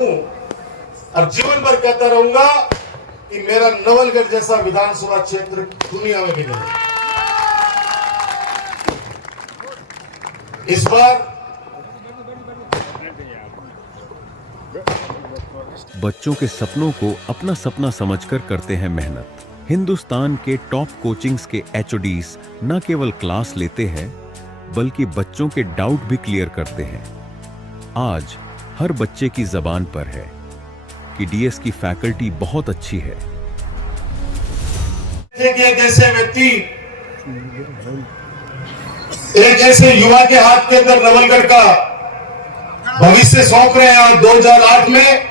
और जीवन भर कहता रहूंगा कि मेरा नवलगढ़ जैसा विधानसभा क्षेत्र दुनिया में भी नहीं। इस बार बच्चों के सपनों को अपना सपना समझकर करते हैं मेहनत। हिंदुस्तान के टॉप कोचिंग्स के एचओडीज न केवल क्लास लेते हैं बल्कि बच्चों के डाउट भी क्लियर करते हैं। आज हर बच्चे की जबान पर है कि डीएस की फैकल्टी बहुत अच्छी है। एक ऐसे व्यक्ति, एक ऐसे युवा के हाथ के अंदर नवलगढ़ का भविष्य सौंप रहे हैं और 2008 में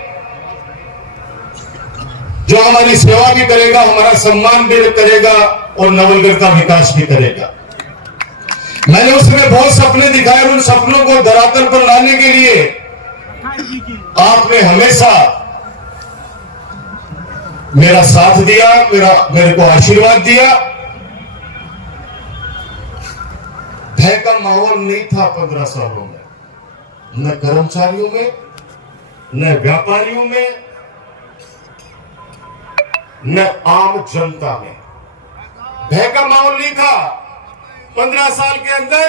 जो हमारी सेवा भी करेगा, हमारा सम्मान भी करेगा और नवलगढ़ का विकास भी करेगा। मैंने उसमें बहुत सपने दिखाए, उन सपनों को धरातल पर लाने के लिए आपने हमेशा मेरा साथ दिया, मेरे को आशीर्वाद दिया। भय का माहौल नहीं था 15 सालों में, न कर्मचारियों में, न व्यापारियों में, न आम जनता में। भय का माहौल नहीं था। 15 साल के अंदर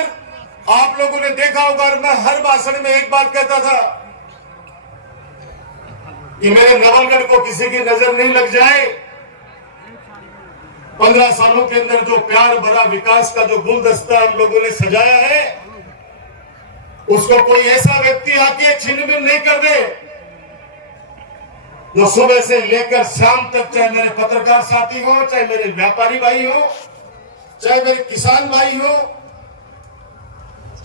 आप लोगों ने देखा होगा, और मैं हर भाषण में एक बात कहता था कि मेरे नवलगढ़ को किसी की नजर नहीं लग जाए। 15 सालों के अंदर जो प्यार भरा विकास का जो गुलदस्ता हम लोगों ने सजाया है, उसको कोई ऐसा व्यक्ति आके छिन-भिन नहीं कर दे। जो सुबह से लेकर शाम तक, चाहे मेरे पत्रकार साथी हो, चाहे मेरे व्यापारी भाई हो, चाहे मेरे किसान भाई हो,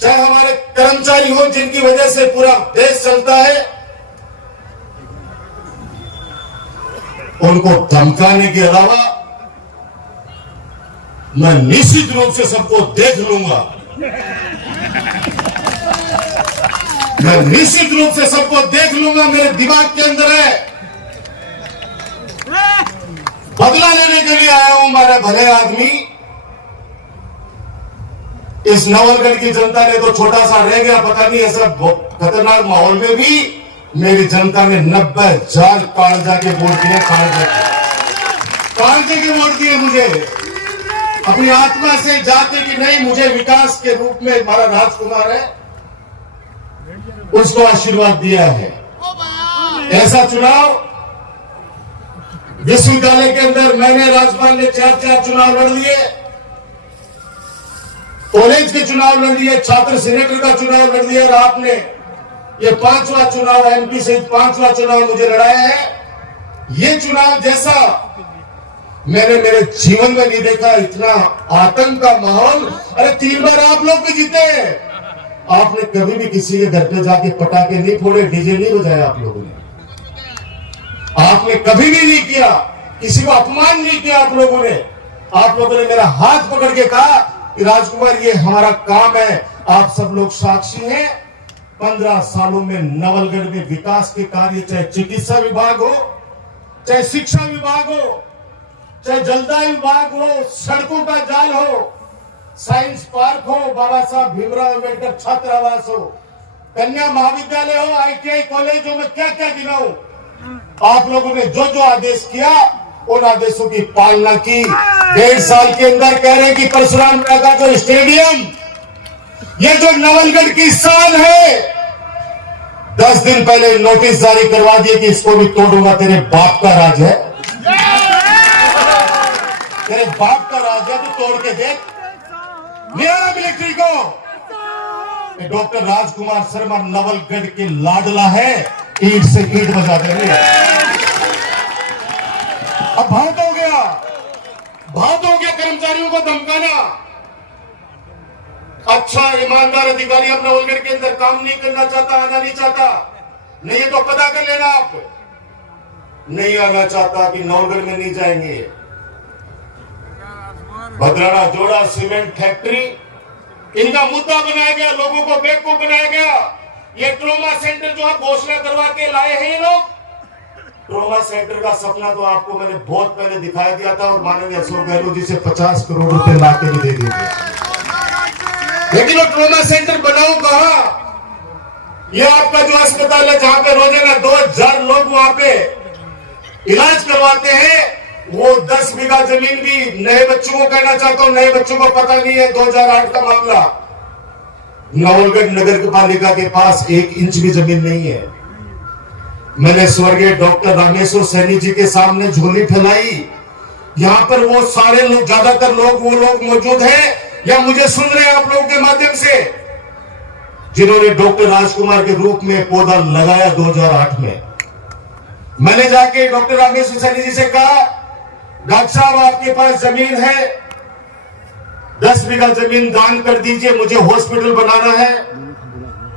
चाहे हमारे कर्मचारी हो, जिनकी वजह से पूरा देश चलता है, उनको धमकाने के अलावा मैं निश्चित रूप से सबको देख लूंगा। मैं निश्चित रूप से सबको देख लूंगा। मेरे दिमाग के अंदर है, बदला लेने के लिए आया हूं। मेरे भले आदमी, इस नवलगढ़ की जनता ने तो छोटा सा रह गया, पता नहीं ऐसा खतरनाक माहौल में भी मेरी जनता ने 90,000 कालजा के वोट दिए। कालजे के वोट दिए मुझे, अपनी आत्मा से जाते कि नहीं, मुझे विकास के रूप में हमारा राजकुमार है, उसको आशीर्वाद दिया है। ऐसा चुनाव विश्वविद्यालय के अंदर मैंने, राज्यपाल ने 4 चुनाव लड़ लिए, कॉलेज के चुनाव लड़ लिए, छात्र सेनेटर का चुनाव लड़ लिया, और आपने ये 5वां चुनाव, एमपी से 5वां चुनाव मुझे लड़ाया है। ये चुनाव जैसा मैंने मेरे जीवन में नहीं देखा। इतना आतंक का माहौल। अरे 3 बार आप लोग भी जीते हैं। आपने कभी भी किसी के घर पे जाके पटाखे नहीं फोड़े, डीजे नहीं बजाया आप लोगों ने। आपने कभी भी नहीं किया, किसी को अपमान नहीं किया आप लोगों ने। आप लोगों ने मेरा हाथ पकड़ के कहा कि राजकुमार, ये हमारा काम है। आप सब लोग साक्षी हैं। 15 सालों में नवलगढ़ में विकास के कार्य, चाहे चिकित्सा विभाग हो, चाहे शिक्षा विभाग हो, चाहे जलदाय विभाग हो, सड़कों का जाल हो, साइंस पार्क हो, बाबा साहब भीमराव अम्बेडकर छात्रावास हो, कन्या महाविद्यालय हो, आईटीआई कॉलेज हो, मैं क्या क्या गिनाऊं। आप लोगों ने जो जो आदेश किया, उन आदेशों की पालना की। 1.5 साल के अंदर कह रहे हैं कि परशुराम का जो स्टेडियम, ये जो नवलगढ़ की शान है, 10 दिन पहले नोटिस जारी करवा दिए कि इसको भी तोड़ूंगा। तेरे बाप का राज है, तेरे बाप का राज है, तो तोड़ के देख। मेरा मिलिट्री को डॉक्टर राजकुमार शर्मा नवलगढ़ के लाडला है, ईंट से ईंट बजा देंगे। अब बहुत हो गया, बहुत हो गया कर्मचारियों को धमकाना। अच्छा ईमानदार अधिकारी अब नवलगढ़ के अंदर काम नहीं करना चाहता, आना नहीं चाहता, नहीं है तो पता कर लेना। आप नहीं आना चाहता कि नवलगढ़ में नहीं जाएंगे। भद्राना जोड़ा सीमेंट फैक्ट्री, इनका मुद्दा बनाया गया, लोगों को बेवकूफ बनाया गया। ये ट्रोमा सेंटर जो आप घोषणा करवा के लाए हैं ये लोग, ट्रोमा सेंटर का सपना तो आपको मैंने बहुत पहले दिखाया दिया था, और माननीय अशोक गहलोत जी से 50 करोड़ रुपए लाके भी दे दिए। लेकिन वो ट्रोमा सेंटर बनाऊं कहां? ये आपका जो अस्पताल है जहां पे रोजाना 2000 लोग वहां पे इलाज करवाते हैं, वो 10 बीघा जमीन भी नए बच्चों को कहना चाहता हूं, नए बच्चों को पता नहीं है 2008 का मामला। नवलगढ़ नगर पालिका के पास 1 इंच भी जमीन नहीं है। मैंने स्वर्गीय डॉक्टर रामेश्वर सैनी जी के सामने झोली फैलाई। यहां पर वो सारे लोग, ज्यादातर लोग वो लोग मौजूद हैं या मुझे सुन रहे हैं आप लोगों के माध्यम से, जिन्होंने डॉक्टर राजकुमार के रूप में पौधा लगाया 2008 में। मैंने जाके डॉक्टर रामेश्वर सैनी जी से कहा, डॉक्टर साहब आपके पास जमीन है, 10 बीघा जमीन दान कर दीजिए, मुझे हॉस्पिटल बनाना है।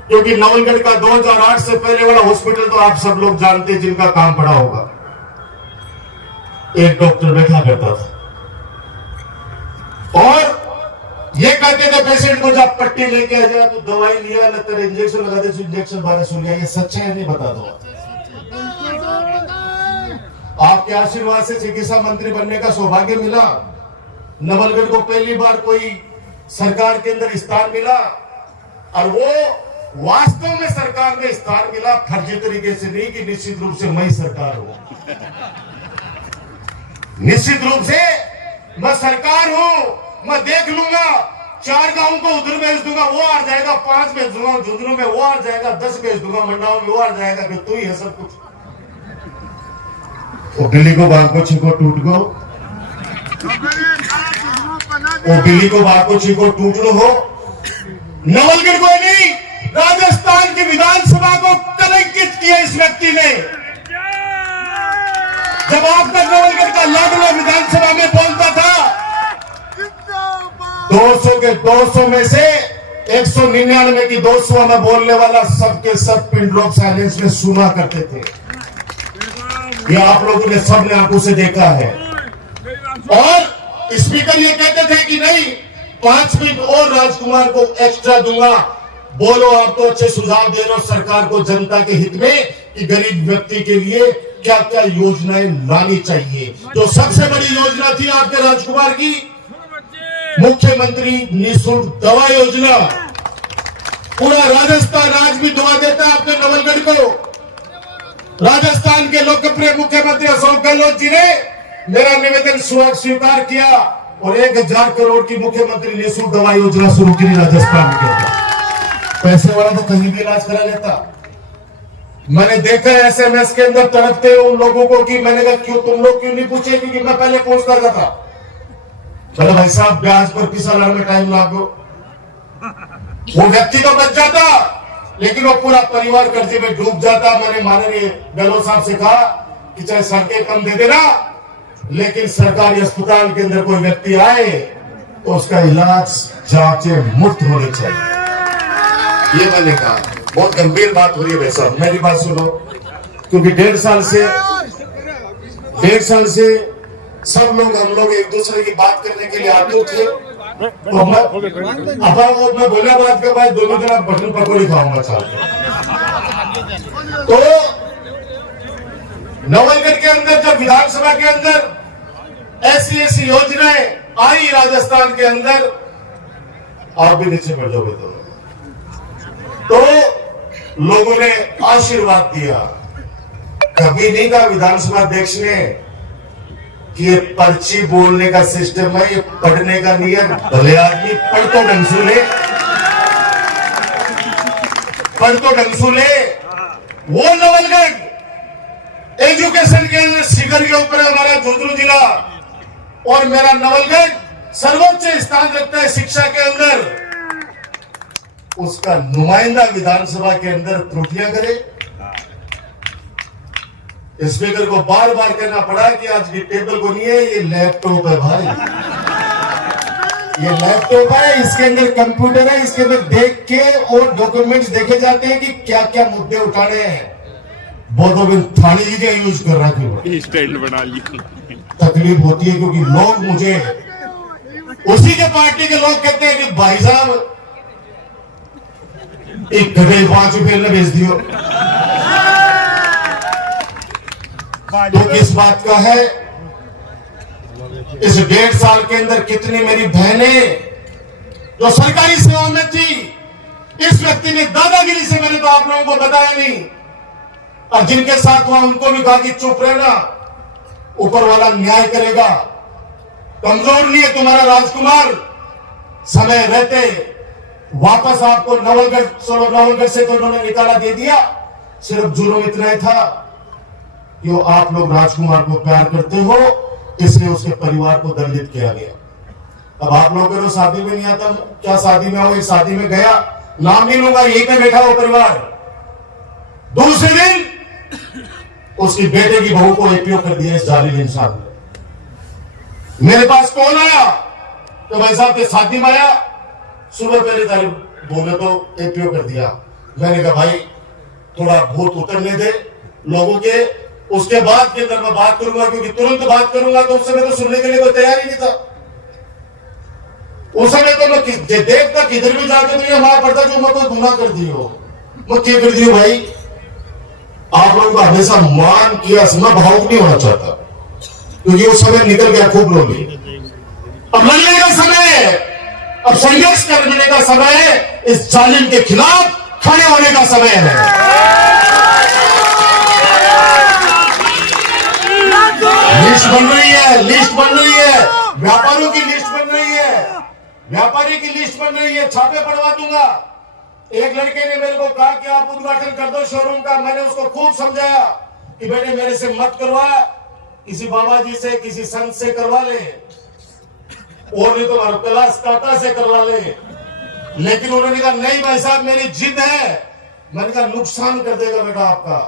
क्योंकि नवलगढ़ का 2008 से पहले वाला हॉस्पिटल तो आप सब लोग जानते हैं, जिनका काम पड़ा होगा। एक डॉक्टर बैठा करता था और ये कहते थे पेशेंट को, जब पट्टी लेके आ जाए तो दवाई लिया न तेरे इंजेक्शन लगा दे, इंजेक्शन 1200 लिया। ये सच्चा है नहीं, बता दो। आपके आशीर्वाद से चिकित्सा मंत्री बनने का सौभाग्य मिला। नवलगढ़ को पहली बार कोई सरकार के अंदर स्थान मिला, और वो वास्तव में सरकार में स्थान मिला, फर्जी तरीके से नहीं कि निश्चित रूप से मैं सरकार हूं। निश्चित रूप से मैं सरकार हूं, मैं देख लूंगा, 4 गांव को उधर भेज दूंगा, वो आ जाएगा, 5 भेज दूंगा झुंझुनू में, वो आ जाएगा, 10 भेज दूंगा मंडाओं में, वो आ जाएगा, कि तू ही है सब कुछ। वो बिल्ली को बाग को छीको टूट गो, वो बिल्ली को बाग को छीको टूट हो। नवलगढ़ को नहीं, राजस्थान की विधानसभा को कलंकित किया इस व्यक्ति ने। जब आपका नवलगढ़ का लाडला विधानसभा में बोलता था, 200 के 200 में से 199 की 200 में बोलने वाला सबके सब पिन ड्रॉप साइलेंस में सुना करते थे। ये आप लोगों ने सबने आंखों से देखा है। और स्पीकर ये कहते थे कि नहीं, 5 मिनट और राजकुमार को एक्स्ट्रा दूंगा, बोलो आप तो अच्छे सुझाव दे रहे हो सरकार को जनता के हित में कि गरीब व्यक्ति के लिए क्या क्या योजनाएं लानी चाहिए। तो सबसे बड़ी योजना थी आपके राजकुमार की, मुख्यमंत्री निःशुल्क दवा योजना। पूरा राजस्थान आज भी दुआ देता है आपके नवलगढ़ को। राजस्थान के लोकप्रिय मुख्यमंत्री अशोक गहलोत जी ने मेरा निवेदन स्वीकार किया और 1000 करोड़ की मुख्यमंत्री निःशुल्क दवा योजना शुरू की राजस्थान के अंदर। पैसे वाला तो कहीं भी इलाज करा लेता। मैंने देखा है SMS के अंदर तड़पते उन लोगों को कि मैंने कहा क्यों तुम लोग क्यों नहीं पूछे, क्योंकि मैं पहले पूछता था। चलो भाई साहब, ब्याज पर पिसा लाने में टाइम लागो। वो व्यक्ति तो बच जाता, लेकिन वो पूरा परिवार कर्जे में डूब जाता। मैंने माननीय गहलोत साहब से कहा कि चाहे सड़कें कम दे देना, लेकिन सरकारी अस्पताल के अंदर कोई व्यक्ति आए तो उसका इलाज जांचे मुफ्त होने चाहिए। ये मैंने कहा, बहुत गंभीर बात हो रही है भाई साहब, मेरी बात सुनो। क्योंकि 1.5 साल से सब लोग, हम लोग एक दूसरे की बात करने के लिए आते थे। तो मैं बोला बात के बाद दोनों जन बटन पकौड़ी खाऊंगा साहब। तो नवलगढ़ के अंदर जब विधानसभा के अंदर ऐसी योजनाएं आई राजस्थान के अंदर, आप भी नीचे बैठ जाओगे तो लोगों ने आशीर्वाद दिया। कभी नहीं कहा विधानसभा अध्यक्ष ने कि ये पर्ची बोलने का सिस्टम है, ये पढ़ने का नहीं है। भले आदमी पढ़ तो ढंग से ले, पढ़ तो ढंग से ले। वो नवलगढ़ एजुकेशन के अंदर शिखर के ऊपर है हमारा झुंझुनू जिला, और मेरा नवलगढ़ सर्वोच्च स्थान रखता है शिक्षा के अंदर। उसका नुमाइंदा विधानसभा के अंदर त्रुटियां करे। स्पीकर को बार बार कहना पड़ा कि आज ये टेबल को नहीं है, ये लैपटॉप है भाई, ये लैपटॉप है, इसके अंदर कंप्यूटर है, इसके अंदर देख के और डॉक्यूमेंट्स देखे जाते हैं कि क्या क्या मुद्दे उठाने हैं। बहुत थाली लीजिए यूज कर रहा है, स्टैंड बना ली। तकलीफ होती है क्योंकि लोग मुझे उसी के पार्टी के लोग कहते हैं कि भाई साहब एक गधे 5 रुपये ने भेज दियो। तो किस बात का है? इस 1.5 साल के अंदर कितनी मेरी बहनें जो सरकारी सेवा में थी इस व्यक्ति ने दादागिरी से, मैंने तो आप लोगों को बताया नहीं, और जिनके साथ हुआ उनको भी कहा कि चुप रहना, ऊपर वाला न्याय करेगा। कमजोर नहीं है तुम्हारा राजकुमार, समय रहते वापस आपको नवलगढ़ से तो उन्होंने निकाला दे दिया। सिर्फ जुर्म इतना ही था कि आप लोग राजकुमार को प्यार करते हो, इसलिए उसके परिवार को दंडित किया गया। अब आप लोगों को शादी में नहीं आता, क्या शादी में हो? एक शादी में गया, नाम नहीं लूंगा, यहीं पे बैठा वो परिवार, दूसरे दिन उसकी बेटे की बहू को एपीओ कर दिया इस जालिम इंसान ने। मेरे पास कौन आया तो भाई साहब के शादी में आया, सुबह पहली तारीख बोले तो एपीओ कर दिया। मैंने कहा भाई थोड़ा भूत उतरने दे लोगों के, उसके बाद के अंदर मैं बात करूंगा, क्योंकि तुरंत बात करूंगा तो उस समय तो सुनने के लिए कोई तैयार ही नहीं था। उस समय तो मैं देखता किधर भी जाके तो ये मार पड़ता जो मैं कोई गुनाह कर दी हो, मैं क्या कर दी हूं भाई। आप लोगों का हमेशा मान किया, मैं भावुक नहीं होना चाहता, क्योंकि उस समय निकल गया खूब रो ली। अब लड़ने का समय है, अब संघर्ष करने का समय है, इस जालिम के खिलाफ खड़े होने का समय है। लिस्ट बन रही है, लिस्ट बन रही है, व्यापारियों की लिस्ट बन रही है, व्यापारी की लिस्ट बन रही है, छापे पड़वा दूंगा। एक लड़के ने मेरे को कहा कि आप उद्घाटन कर दो शोरूम का, मैंने उसको खूब समझाया कि बेटे मेरे से मत करवा, किसी बाबा जी से, किसी संत से करवा ले, और नहीं तो कैलाश काका से करवा ले। लेकिन उन्होंने कहा नहीं भाई साहब मेरी जिद है। मैंने कहा नुकसान कर देगा बेटा आपका।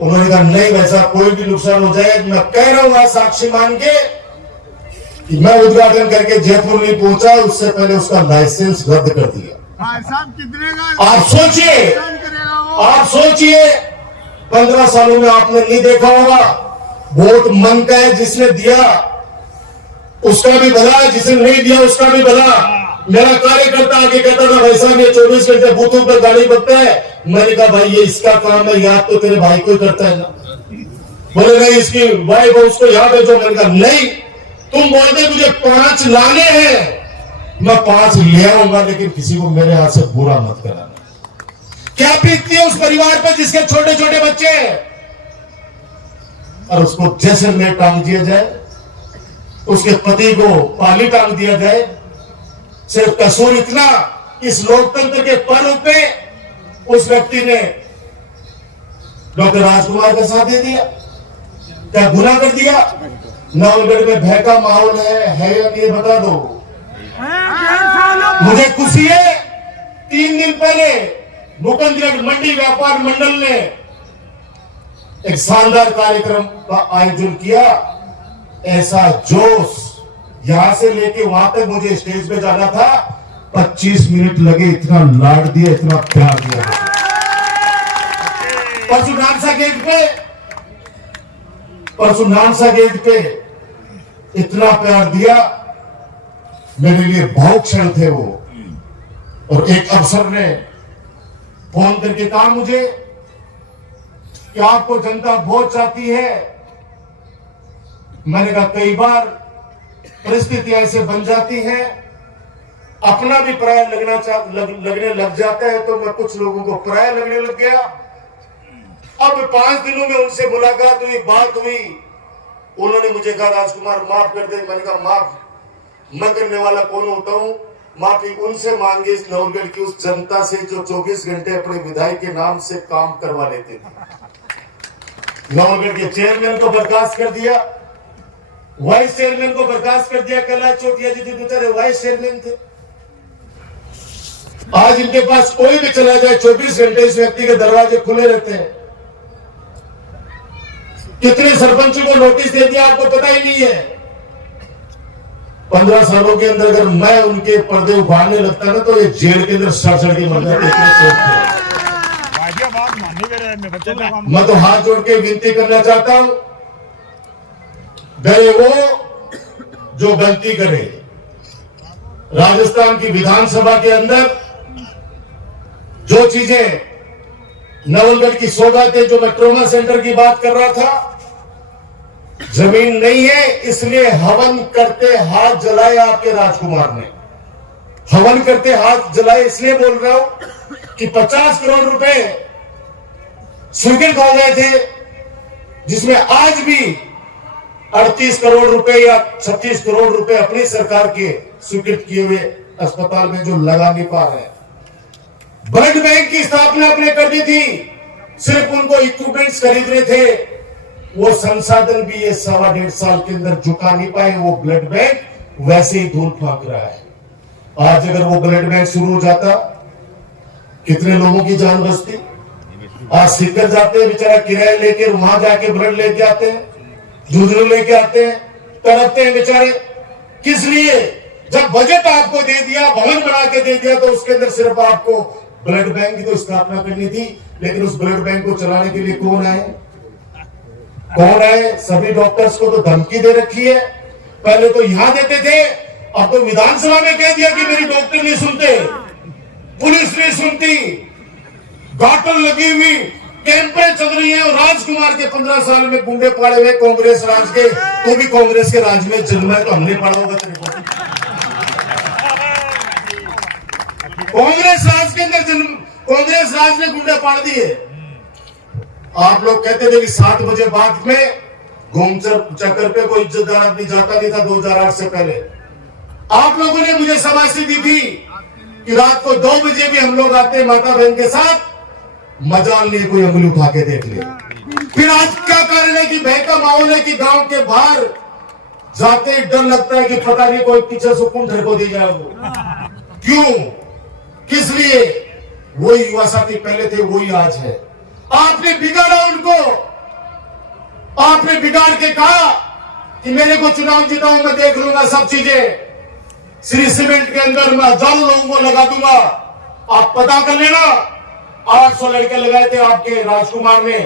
उन्होंने कहा नहीं भाई साहब कोई भी नुकसान हो जाए, मैं कह रहा हूं आज साक्षी मान के कि मैं उद्घाटन करके जयपुर नहीं पहुंचा, उससे पहले उसका लाइसेंस रद्द कर दिया। भाई साहब कितने का आप सोचिए, आप सोचिए 15 सालों में आपने नहीं देखा होगा, वोट मन का है, जिसने दिया उसका भी भला है, जिसने नहीं दिया उसका भी भला। मेरा कार्यकर्ता आगे कहता था भाई साहब ये 24 घंटे बूथों पर गाड़ी बकता है। मैंने कहा भाई ये इसका काम है, याद तो तेरे भाई को ही करता है ना। बोले नहीं इसकी वाइफ है उसको याद है जो। मैंने कहा नहीं, तुम बोलते मुझे 5 लाने हैं, मैं 5 ले आऊंगा, लेकिन किसी को मेरे हाथ से बुरा मत कराना। क्या बीतती है उस परिवार पर जिसके छोटे छोटे बच्चे हैं, और उसको जैसे में टांग दिया जाए, उसके पति को पाली टांग दिया जाए। सिर्फ कसूर इतना, इस लोकतंत्र के पर्व पे उस व्यक्ति ने डॉक्टर राजकुमार का साथ दे दिया। क्या गुनाह कर दिया? नवलगढ़ में भय का माहौल है या नहीं बता दो। मुझे खुशी है 3 दिन पहले मुकुंदगढ़ मंडी व्यापार मंडल ने एक शानदार कार्यक्रम का आयोजन किया। ऐसा जोश, यहां से लेके वहां तक मुझे स्टेज पे जाना था, 25 मिनट लगे, इतना लाड दिया, इतना प्यार दिया। परसों नानसा गेट पे इतना प्यार दिया, मेरे लिए भावुक क्षण थे वो। और एक अफसर ने फोन करके कहा मुझे कि आपको जनता वोट चाहती है। मैंने कहा कई बार परिस्थितियां ऐसे बन जाती हैं, अपना भी पराया लगने लग जाता है, तो मैं कुछ लोगों को पराया लगने लग गया। अब 5 दिनों में उनसे मुलाकात हुई, बात हुई, उन्होंने मुझे कहा राजकुमार माफ कर दे। मैंने कहा माफ न करने वाला कौन होता हूं, माफी उनसे मांगे इस नवलगढ़ की उस जनता से जो 24 घंटे अपने विधायक के नाम से काम करवा लेते थे। नवलगढ़ के चेयरमैन को बर्खास्त कर दिया, वाइस चेयरमैन को बर्खास्त कर दिया। कैलाश चोटिया जी बेचारे वाइस चेयरमैन थे। आज इनके पास कोई भी चला जाए, 24 घंटे इस व्यक्ति के दरवाजे खुले रहते हैं। कितने सरपंचों को नोटिस दे दिया आपको पता ही नहीं है। 15 सालों के अंदर अगर मैं उनके पर्दे उखाड़ने लगता ना तो ये जेल के अंदर सड़ के मर जाते। मैं तो हाथ जोड़ के विनती करना चाहता हूं, डरे वो जो गलती करे। राजस्थान की विधानसभा के अंदर जो चीजें नवलगढ़ की सौगातें, जो मैं ट्रोमा सेंटर की बात कर रहा था, जमीन नहीं है इसलिए हवन करते हाथ जलाए आपके राजकुमार ने। हवन करते हाथ जलाए, इसलिए बोल रहा हूं कि 50 करोड़ रुपए स्वीकृत हो गए थे, जिसमें आज भी 38 करोड़ रुपए या 36 करोड़ रुपए अपनी सरकार के स्वीकृत किए हुए अस्पताल में जो लगा नहीं पा रहे हैं। ब्लड बैंक की स्थापना आपने कर दी थी, सिर्फ उनको इक्विपमेंट्स खरीदने थे, वो संसाधन भी ये 1.5 साल के अंदर जुटा नहीं पाए। वो ब्लड बैंक वैसे ही धूल फांक रहा है। आज अगर वो ब्लड बैंक शुरू हो जाता, कितने लोगों की जान बचती। आज सीकर जाते हैं बेचारा, किराया लेकर वहां जाके ब्लड लेके आते हैं, जूझरू लेके आते हैं, तड़पते हैं बेचारे। किस लिए? जब बजट आपको दे दिया, भवन बना के दे दिया, तो उसके अंदर सिर्फ आपको ब्लड बैंक की तो स्थापना करनी थी, लेकिन उस ब्लड बैंक को चलाने के लिए कौन आए? कौन आए? सभी डॉक्टर्स को तो धमकी दे रखी है। पहले तो यहां देते थे, अब तो विधानसभा में कह दिया कि मेरी डॉक्टर नहीं सुनते, पुलिस नहीं सुनती, घाटल लगी हुई, कैंपें चल रही है। और राजकुमार के 15 साल में गुंडे पाड़े हुए कांग्रेस राज के, तो भी कांग्रेस के राज में जन्मा है तो हमने पढ़ा होगा तेरे को। कांग्रेस राज के अंदर जन्म, कांग्रेस राज ने गुंडे पाड़ दिए। आप लोग कहते थे कि 7 बजे बाद में घूम चक्कर पे कोई इज्जतदार आदमी जाता नहीं था 2008 से पहले। आप लोगों ने मुझे शाबाशी दी थी कि रात को 2 बजे भी हम लोग आते माता बहन के साथ, मजाल लिए कोई अंगुली उठा के देख ले। फिर आज क्या कारण है कि भय का माहौल है कि गांव के बाहर जाते ही डर लगता है कि पता नहीं कोई पीछे से कुंठर को दे जाएगा। क्यों? किस लिए? वही युवा साथी पहले थे, वही आज है। आपने बिगाड़ा उनको, आपने बिगाड़ के कहा कि मेरे को चुनाव जिताओ, मैं देख लूंगा सब चीजें, श्री सीमेंट के अंदर मैं 1000 लोगों को लगा दूंगा। आप पता कर लेना, 800 लड़के लगाए थे आपके राजकुमार ने,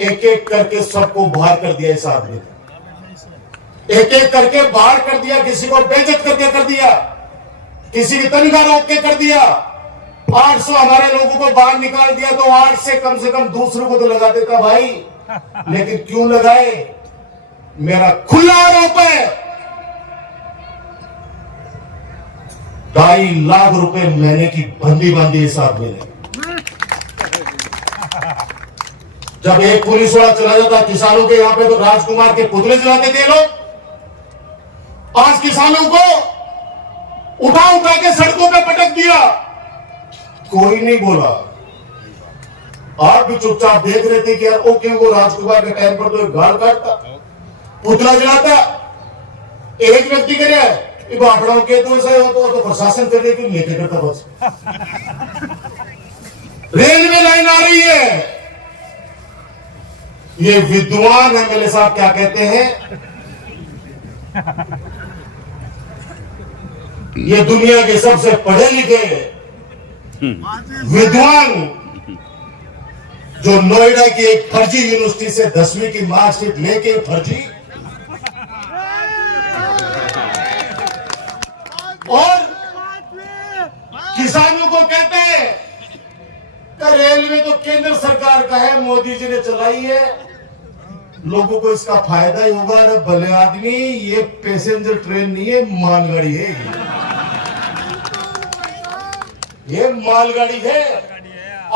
एक एक करके सबको बाहर कर दिया। इस आदमी ने एक एक करके बाहर कर दिया, किसी को बेइज्जत करके कर दिया, किसी की तनख्वाह रोक के कर दिया। 800 हमारे लोगों को बाहर निकाल दिया, तो 8 से कम दूसरों को तो लगा देता भाई। लेकिन क्यों लगाए? मेरा खुला आरोप है, 2.5 लाख रुपए महीने की बंदी बांधी इस आदमी ने। जब एक पुलिस वाला चला जाता किसानों के यहां पे, तो राजकुमार के पुतले जलाते थे लोग। आज किसानों को उठा उठा के सड़कों पे पटक दिया, कोई नहीं बोला। आप भी चुपचाप देख रहे थे कि यार ओके, वो राजकुमार के टाइम पर तो एक गाल काटता, पुतला जलाता, एक व्यक्ति करे बापड़ों के तो ऐसा हो तो प्रशासन करने के लिए करता। बस रेलवे लाइन आ रही है, ये विद्वान एमएलए साहब क्या कहते हैं, ये दुनिया के सबसे पढ़े लिखे विद्वान, जो नोएडा की एक फर्जी यूनिवर्सिटी से 10वीं की मार्कशीट लेके फर्जी, और किसानों को कहते हैं कि रेलवे तो केंद्र सरकार का है, मोदी जी ने चलाई है, लोगों को इसका फायदा ही होगा। अरे भले आदमी, ये पैसेंजर ट्रेन नहीं है, मालगाड़ी है, ये मालगाड़ी है।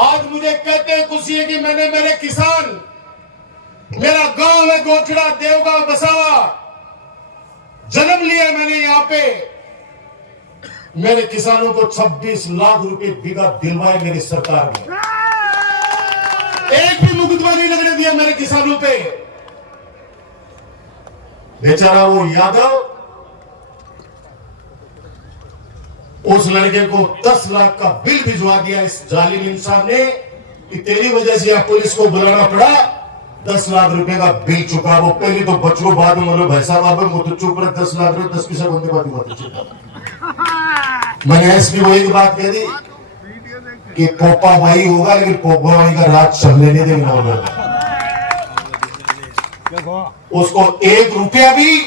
आज मुझे कहते हैं खुशी है कि मैंने मेरे किसान, मेरा गांव है गोचड़ा, देवगांव, बसावा, जन्म लिया मैंने यहां पे। मेरे किसानों को 26 लाख रुपए बीघा दिलवाए मेरी सरकार ने, एक भी मुकदमा नहीं लगने दिया मेरे किसानों पे। बेचारा वो यादव, उस लड़के को 10 लाख का बिल भिजवा दिया इस जालिम इंसान ने कि तेरी वजह से यहां पुलिस को बुलाना पड़ा, 10 लाख रुपए का बिल चुका। वो पहले तो बचो, बाद में बोलो भाई साहब आप मुझे चुप रहे, 10 लाख रुपए 10 पैसा बंदे बात हुआ। मैंने एसपी वही की बात कह दी कि पोपा भाई होगा, लेकिन पोपा भाई का राज चलने नहीं देंगे। उसको 1 रुपया भी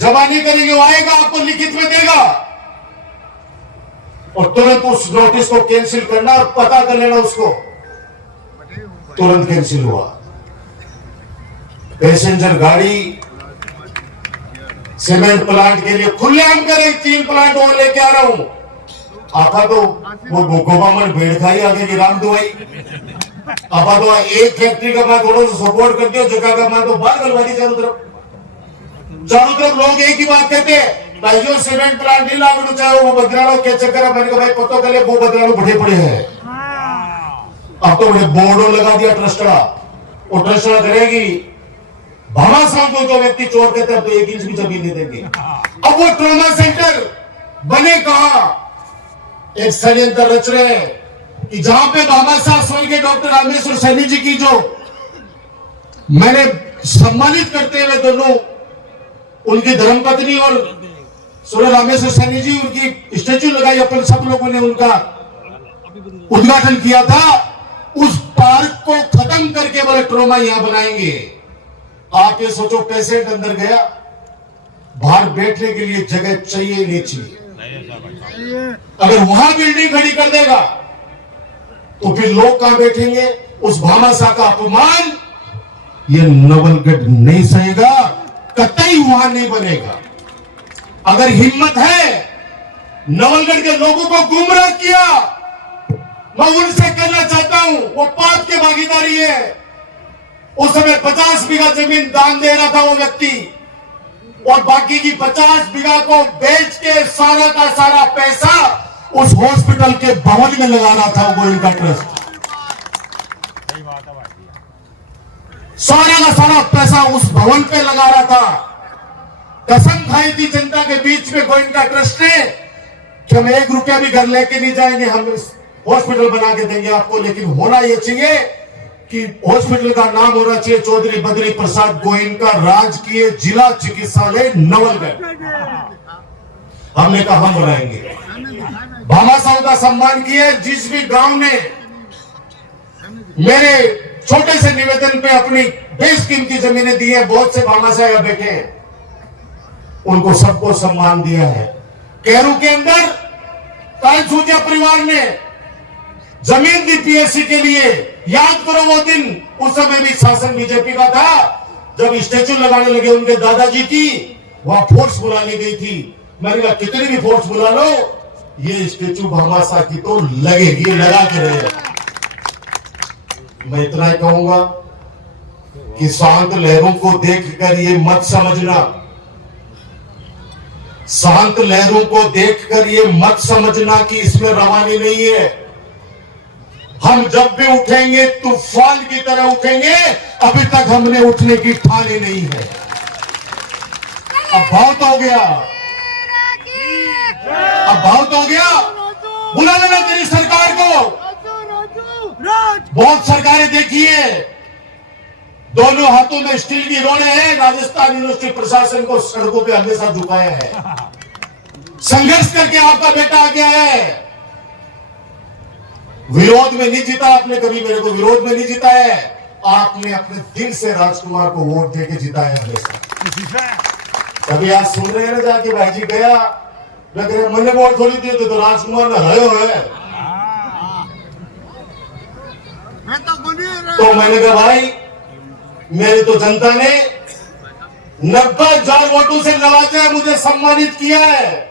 जमा नहीं करेंगे, वो आएगा आपको लिखित में देगा और तुरंत उस नोटिस को कैंसिल करना और पता कर लेना उसको। तुरंत कैंसिल हुआ। पैसेंजर गाड़ी सीमेंट प्लांट के लिए खुलेआम कर 3 प्लांट और लेके आ रहा हूं। आपा तो वो गोबामन भेड़ खाई आगे की राम दुआई। आपा तो एक फैक्ट्री का मैं थोड़ा सा सपोर्ट करती हूँ, जगह का मैं तो बाहर गलवादी चारों तरफ लोग एक ही बात कहते हैं, भाई जो सीमेंट प्लांट नहीं लागू चाहे वो बदलाव के चक्कर है। मैंने कहा भाई पतो के लिए वो बदलाव बढ़े पड़े हैं। अब तो बड़े बोर्डो लगा दिया ट्रस्टड़ा, वो ट्रस्टड़ा करेगी भामाशाह को जो व्यक्ति चोर कहते हैं, अब तो 1 इंच भी जमीन नहीं देंगे। अब वो ट्रॉमा सेंटर बने कहा, एक षड्यंत्र रच रहे हैं कि जहां पे भामाशाह स्वर्गीय डॉक्टर रामेश्वर सैनी जी की जो मैंने सम्मानित करते हुए दोनों उनकी धर्मपत्नी और स्वर्गीय रामेश्वर सैनी जी उनकी स्टैच्यू लगाई, अपन सब लोगों ने उनका उद्घाटन किया था। उस पार्क को खत्म करके बोले ट्रोमा यहां बनाएंगे। आप ये सोचो, पेशेंट अंदर गया, बाहर बैठने के लिए जगह चाहिए नहीं चाहिए। अगर वहां बिल्डिंग खड़ी कर देगा तो फिर लोग कहां बैठेंगे? उस भामाशाह का अपमान ये नवलगढ़ नहीं सहेगा, कतई वहां नहीं बनेगा। अगर हिम्मत है नवलगढ़ के लोगों को गुमराह किया, मैं उनसे कहना चाहता हूं, वो पाप की भागीदारी है। उस समय 50 बीघा जमीन दान दे रहा था वो व्यक्ति, और बाकी की 50 बीघा को बेच के सारा का सारा पैसा उस हॉस्पिटल के भवन में लगा रहा था वो इनका ट्रस्ट। सारा का सारा पैसा उस भवन पे लगा रहा था। कसम खाई थी जनता के बीच में गोइंका ट्रस्ट ने कि हम 1 रुपया भी घर लेके नहीं जाएंगे, हम हॉस्पिटल बना के देंगे आपको। लेकिन होना यह चाहिए कि हॉस्पिटल का नाम होना चाहिए चौधरी बद्री प्रसाद गोइनका राजकीय जिला चिकित्सालय नवलगढ़। हमने कहा हम बनाएंगे। भामाशाह का सम्मान किया। जिस भी गांव ने मेरे छोटे से निवेदन पे अपनी बेशकीमती जमीनें दी है, बहुत से भामाशाह यहां बैठे हैं, उनको सबको सम्मान दिया है। केरू के अंदर कालसूजिया परिवार ने जमीन दी पीएससी के लिए। याद करो वो दिन, उस समय भी शासन बीजेपी का था, जब स्टैच्यू लगाने लगे उनके दादाजी की, वहां फोर्स बुला ली गई थी। मैंने कहा कितनी भी फोर्स बुला लो, ये स्टैच्यू भामाशाह की तो लगेगी, लगा के रहेगा। मैं इतना ही कहूंगा कि शांत लहरों को देखकर ये मत समझना, शांत लहरों को देखकर ये मत समझना कि इसमें रवानी नहीं है। हम जब भी उठेंगे तूफान की तरह उठेंगे। अभी तक हमने उठने की ठानी नहीं है। अब बहुत हो गया, अब बहुत हो गया। बुला लेना तेरी सरकार को। बहुत सरकारें देखी है, दोनों हाथों में स्टील की रोड़े हैं। राजस्थान यूनिवर्सिटी प्रशासन को सड़कों पे हमेशा झुकाया है। संघर्ष करके आपका बेटा आगे आया है। विरोध में नहीं जीता आपने, कभी मेरे को विरोध में नहीं जिताया है। आपने अपने दिल से राजकुमार को वोट देके जिताया हमेशा। कभी आज सुन रहे हैं ना, जाके भाई जी गया, मैं कह रहा मैंने वोट थोड़ी दिए तो राजकुमार ने हरे हो है। तो मैंने कहा भाई, मेरी तो जनता ने 90,000 वोटों से नवाजा, मुझे सम्मानित किया है।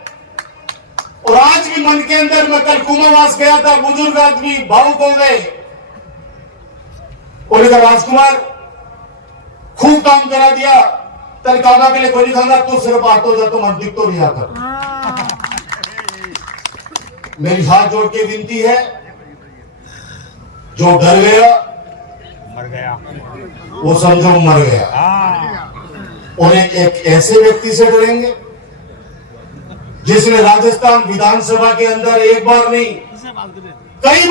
और आज भी मन के अंदर, मैं कल कुमावास गया था, बुजुर्ग आदमी भावुक हो गए। उन्होंने कहा राजकुमार खूब काम करा दिया, तेरे कामा के लिए कोई नहीं खाना, तू सिर्फ आटो जा, तो मन दिख तो नहीं आता। मेरी हाथ जोड़ के विनती है, जो डर गया मर गया, वो समझो मर गया। और एक ऐसे व्यक्ति से डरेंगे जिसने राजस्थान विधानसभा के अंदर एक बार नहीं कई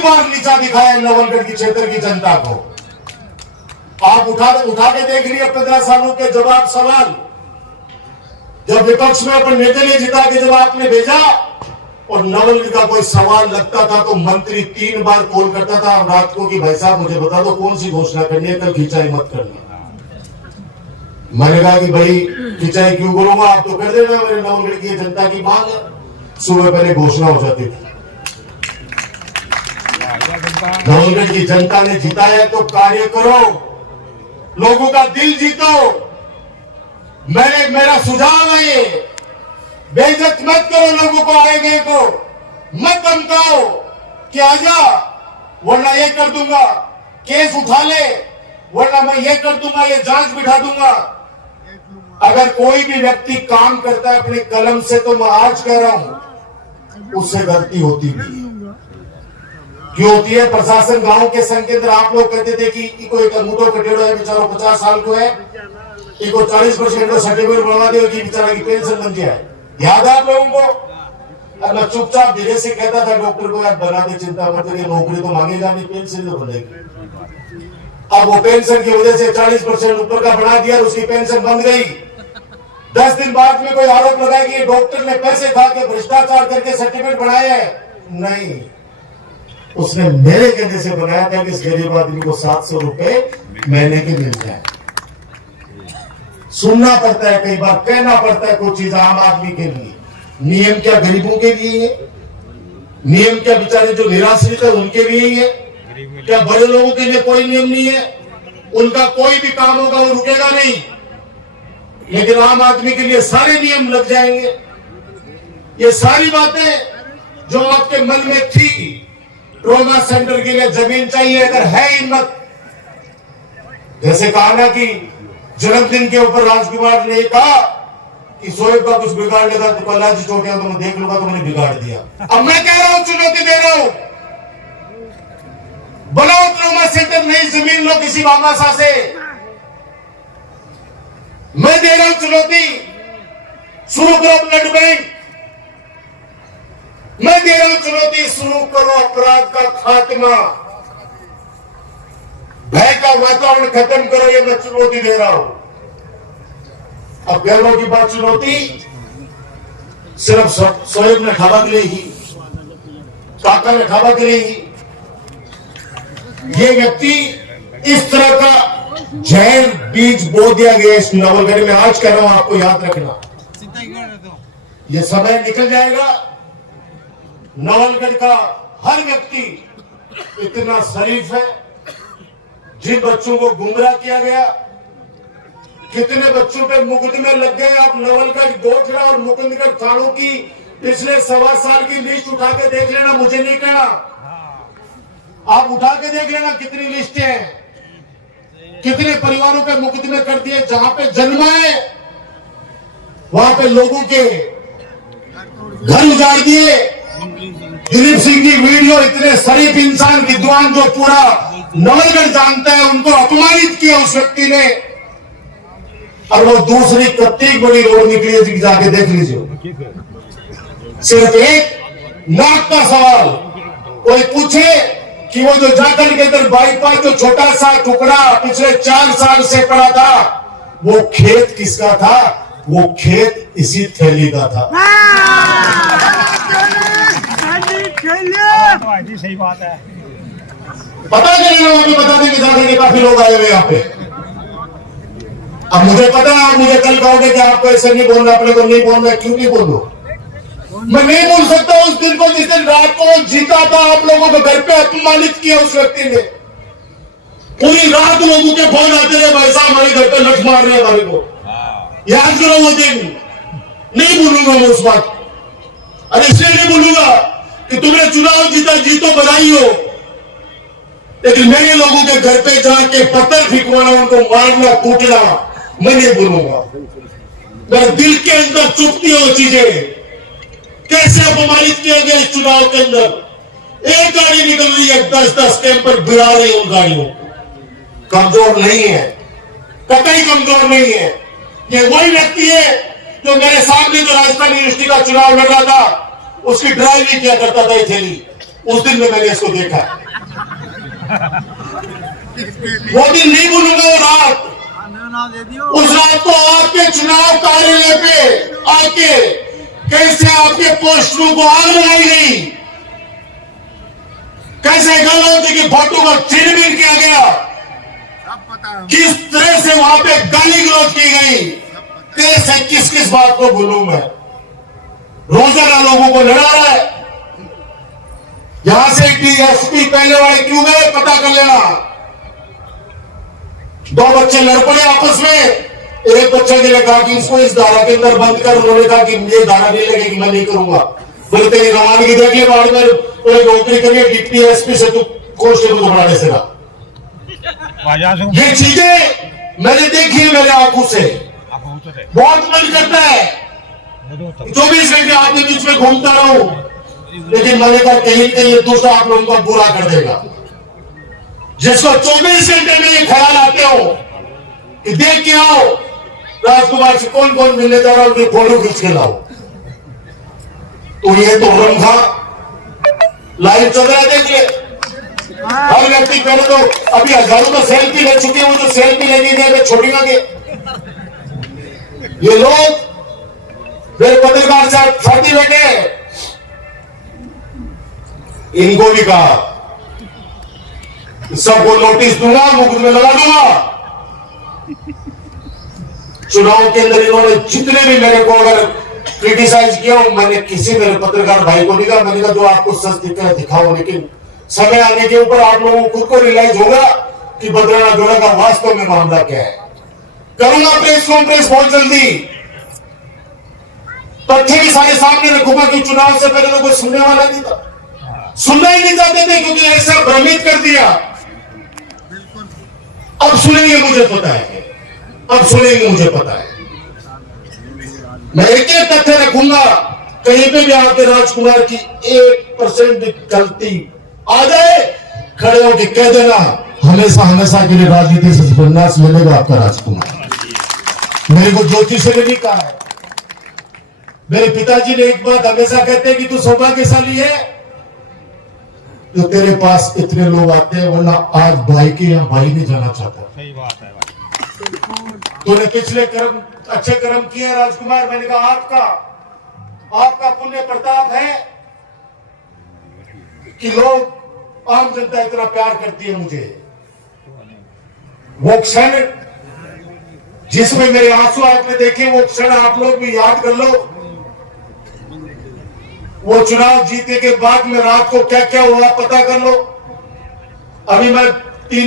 बार नीचा दिखाया नवलगढ़ की क्षेत्र की जनता को। आप उठा के देख लिए 15 सालों के जवाब सवाल। जब विपक्ष में अपने नेता ने जिता के जब आपने भेजा और नवलगढ़ का कोई सवाल लगता था तो मंत्री 3 बार कॉल करता था रात को कि भाई साहब मुझे बता दो कौन सी घोषणा करनी है, कल खिंचाई मत करना। मैंने कहा कि भाई खिंचाई क्यों करूंगा, आप तो कर देना, मेरे नवलगढ़ की जनता की मांग है। सुबह पहले घोषणा हो जाती थी। नवलगढ़ की जनता ने जिताया तो कार्य करो, लोगों का दिल जीतो। मेरा सुझाव है बेइज्जत मत करो लोगों को, आए गए को मत धमकाओ कि आजा वरना ये कर दूंगा, केस उठा ले वरना मैं ये कर दूंगा, ये जांच बिठा दूंगा। अगर कोई भी व्यक्ति काम करता है अपने कलम से, तो मैं आज कह रहा हूं उससे गलती होती भी क्यों होती है। प्रशासन गांव के संघ के अंदर आप लोग कहते थे कि इको एक अंगूठो कटेड़ो है, बेचारा 50 साल को है, इको 40% का सर्टिफिकेट बनवा दे कि बेचारा की पेंशन बन जाए। याद है आप लोगों को? अब मैं चुपचाप धीरे से कहता था डॉक्टर को, यार बना दे, चिंता मत करिए, नौकरी तो मांगेगा नहीं, पेंशन तो बनेगी। अब वो पेंशन की वजह से 40% ऊपर का बढ़ा दिया, उसकी पेंशन बंद गई। 10 दिन बाद में कोई आरोप लगाया कि डॉक्टर ने पैसे खा के भ्रष्टाचार करके सर्टिफिकेट बनाए हैं। नहीं, उसने मेरे कहने से बनाया था कि इस गरीब आदमी को 700 रुपए महीने के मिल जाए। सुनना पड़ता है, कई बार कहना पड़ता है कोई चीज आम आदमी के लिए। नियम क्या गरीबों के लिए है? नियम क्या बेचारे जो निराश्रित है उनके लिए ही है? क्या बड़े लोगों के लिए कोई नियम नहीं है? उनका कोई भी काम होगा वो रुकेगा नहीं, लेकिन आम आदमी के लिए सारे नियम लग जाएंगे। ये सारी बातें जो आपके मन में थी, ट्रॉमा सेंटर के लिए जमीन चाहिए, अगर है हिम्मत, जैसे कहा ना कि जन्मदिन के ऊपर राजकुमार ने कहा कि शोएब का कुछ बिगाड़ लेगा तो कल आज चोटियां तो मैं देख लूंगा, तो मैंने बिगाड़ दिया। अब मैं कह रहा हूं, चुनौती दे रहा हूं, बनाओ ट्रॉमा सेंटर, नई जमीन लो किसी भामाशाह से। मैं दे रहा हूं चुनौती, शुरू करो ब्लड बैंक। मैं दे रहा हूं चुनौती, शुरू करो अपराध का खात्मा, भय का वातावरण खत्म करो। ये मैं चुनौती दे रहा हूं। अब गैरों की बात, चुनौती सिर्फ शोएब ने ठाबा के लिए ही, काका ने ठाबा के लिए ही, ये व्यक्ति इस तरह का जहर बीज बो दिया गया इस नवलगढ़ में। आज कह रहा हूं, आपको याद रखना, ये समय निकल जाएगा, नवलगढ़ का हर व्यक्ति इतना शरीफ है। जिन बच्चों को गुमराह किया गया, कितने बच्चों पे मुकदमे लग गए। आप नवलगढ़, गोचरा और मुकुंदगढ़ थानों की पिछले 1.25 साल की लिस्ट उठा के देख लेना, मुझे नहीं कहना, आप उठा के देख लेना कितनी लिस्टें हैं, कितने परिवारों पे मुकदमे कर दिए। जहां पे जन्मा है वहां पे लोगों के घर उजाड़ दिए। दिलीप सिंह की वीडियो, इतने शरीफ इंसान, विद्वान जो पूरा नवलगढ़ जानता है, उनको अपमानित किया उस व्यक्ति ने। और वो दूसरी कत्ती बड़ी रोड निकली है, जाके देख लीजिए। सिर्फ एक नाक का सवाल, कोई पूछे कि वो जो जाकर के अंदर बाईपास जो छोटा सा टुकड़ा पिछले 4 साल से पड़ा था, वो खेत किसका था? वो खेत इसी थैली का था। सही बात है। पता चलेगा, मुझे बता देंगे, जाने के काफी लोग आए हुए यहाँ पे। अब मुझे पता है, आप मुझे कल कहोगे कि आपको ऐसे नहीं बोलना, अपने को नहीं बोलना। क्यों नहीं बोलूं? मैं नहीं बोल सकता उस दिन को, जिस दिन रात को जीता था, आप लोगों को घर पे अपमानित किया उस व्यक्ति ने। पूरी रात लोगों के फोन आते रहे, भाई साहब हमारे घर पे लठ मार रहे हमारे को। याद करो वो दिन, नहीं भूलूंगा मैं उस बात। अरे इसलिए नहीं भूलूंगा कि तुमने चुनाव जीता, जीतो बधाई हो, लेकिन मेरे लोगों के घर पे जाके पत्थर फेंकवाना, उनको मारना, कूटना, मैं नहीं भूलूंगा। मेरे दिल के अंदर चुपती है वो चीजें। कैसे अपमानित किया गया इस चुनाव के अंदर। एक गाड़ी निकल रही है, 10-10 कैंपर भिड़ा रहे उन गाड़ियों। कमजोर नहीं है, कतई कमजोर नहीं है। ये वही व्यक्ति है जो मेरे सामने जो राजस्थान यूनिवर्सिटी का चुनाव लड़ रहा था, उसकी ड्राइविंग किया करता था ये थैली। उस दिन में मैंने इसको देखा। वो दिन नहीं भूलूंगा, वो रात। उस रात को आपके चुनाव कार्यालय पे आके कैसे आपके पोस्टरों को आग लगाई गई, कैसे गांधी की फोटो को छीन-बीन किया गया, किस तरह से वहां पे गाली गलौज की गई, कैसे किस किस बात को भूलूं मैं। रोजाना लोगों को लड़ा रहा है। यहां से डीएसपी पहले वाले क्यों गए, पता कर लेना। 2 बच्चे लड़ पड़े आपस में, एक बच्चे के लिए कहा कि इसको इस धारा के अंदर बंद कर, उन्होंने कहा कि ये धारा नहीं लगेगी, मैं नहीं करूंगा। बोले तेरी रवानगी देख ले, बाद में बोले नौकरी करिए डिप्टी एसपी से तू कांस्टेबल को बढ़ाने से रहा। ये चीजें मैंने देखी है मेरे आंखों से, बहुत मन करता है 24 घंटे आपके बीच में घूमता रहूं, लेकिन मैंने कहा कहीं कहीं ये दूसरा आप लोगों का बुरा कर देगा। जिसको 24 घंटे में ये ख्याल आते हो कि देख के आओ राजकुमार से कौन कौन मिलने जा रहा है, उनकी फोटो खींच के लाओ, तो ये तो रंगा लाइव चल रहा है। देखिए हर व्यक्ति पहले तो अभी हजारों तो सेल्फी ले चुके हैं, वो जो सेल्फी लेने गए छोटी ना के ये लोग मेरे पत्रकार साथी बैठे, इनको भी कहा सबको नोटिस दूंगा, मुकुट में लगा दूंगा। चुनाव के अंदर इन्होंने जितने भी मेरे को अगर क्रिटिसाइज किया, मैंने किसी मेरे पत्रकार भाई को नहीं कहा, मैंने कहा जो आपको सच दिख रहा है दिखाओ, लेकिन समय आने के ऊपर आप लोगों को खुद को रियलाइज होगा कि बद्रीनाथ जोड़ा का वास्तव में मामला क्या है। करूंगा प्रेस कॉन्फ्रेंस बहुत जल्दी, तथ्य भी सारे सामने रखूंगा कि चुनाव से पहले तो कोई सुनने वाला नहीं था, सुनना ही नहीं चाहते थे, क्योंकि ऐसा भ्रमित कर दिया। अब सुनेंगे मुझे पता है, अब सुनेंगे मुझे पता है। मैं एक एक तथ्य रखूंगा, कहीं पे भी आपके राजकुमार की 1% भी गलती आ जाए, खड़े होकर कह देना हमेशा हमेशा के लिए राजनीति से संन्यास ले लेगा आपका राजकुमार। मेरे को ज्योति से नहीं कहा है, मेरे पिताजी ने एक बात हमेशा कहते हैं कि तू सौभाग्यशाली है तो तेरे पास इतने लोग आते हैं, वरना आज भाई के यहाँ भाई नहीं जाना चाहता। सही बात है भाई। तूने पिछले कर्म अच्छे कर्म किए राजकुमार। मैंने कहा आपका पुण्य प्रताप है कि लोग आम जनता इतना प्यार करती है मुझे। वो क्षण जिसमें मेरे आंसू आपने देखे, वो क्षण आप लोग भी याद कर लो। वो चुनाव जीतने के बाद में रात को क्या क्या हुआ पता कर लो। अभी मैं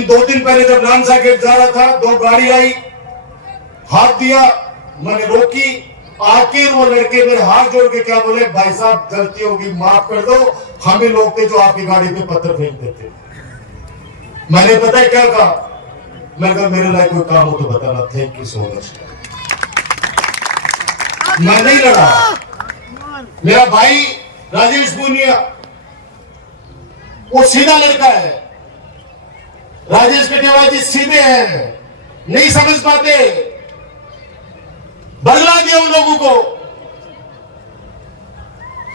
2 दिन पहले जब नानसा गेट जा रहा था, 2 गाड़ी आई, हाथ दिया, मैंने रोकी, आखिर वो लड़के मेरे हाथ जोड़ के क्या बोले, भाई साहब गलती होगी माफ कर दो, हम ही लोग थे जो आपकी गाड़ी पे पत्थर फेंक देते। मैंने पता है क्या कहा, मैं कहा मेरे लायक कोई काम हो तो बताना, थैंक यू सो मच। मैं नहीं लड़ा। मेरा भाई राजेश पूनिया वो सीधा लड़का है, राजेश कटेवा जी सीधे हैं, नहीं समझ पाते, बदला दिया उन लोगों को।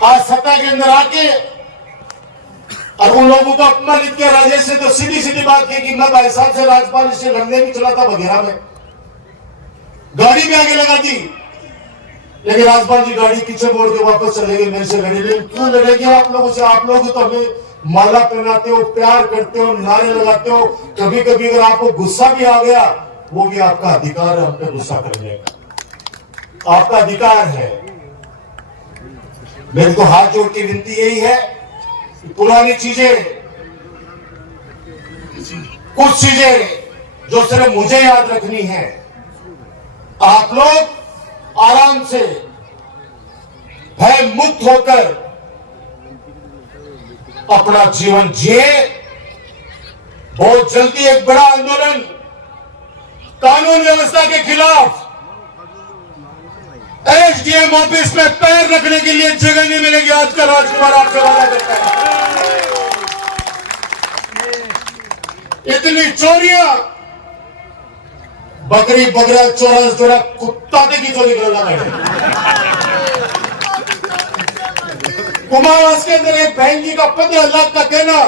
आज सत्ता के अंदर आके और उन लोगों को अपमानित किया। राजेश से तो सीधी सीधी बात की कि मैं भाई साहब से राज्यपाल से लड़ने भी चला था बघेरा में, गाड़ी भी आगे लगा दी, लेकिन राज्यपाल जी गाड़ी पीछे मोड़ के वापस चले गए, मेरे से लड़े नहीं। क्यों लड़ेंगे आप लोगों से? आप लोग तो हमें माला पहनाते हो, प्यार करते हो, नारे लगाते हो। कभी कभी अगर आपको गुस्सा भी आ गया, वो भी आपका अधिकार है हम पे गुस्सा करने का, आपका अधिकार है। मेरे को हाथ जोड़ की विनती यही है कि पुरानी चीजें, कुछ चीजें जो सिर्फ मुझे याद रखनी है, आप लोग आराम से भय मुक्त होकर अपना जीवन जिए। बहुत जल्दी एक बड़ा आंदोलन कानून व्यवस्था के खिलाफ, एसडीएम ऑफिस में पैर रखने के लिए जगह नहीं मिलेगी। आज का राजकुमार आपसे वादा करता है। इतनी चोरियां, बकरी बकरा चोरा कुत्ता की चोरी करना है। कुमारवास के अंदर एक बहन जी का 15 लाख का देना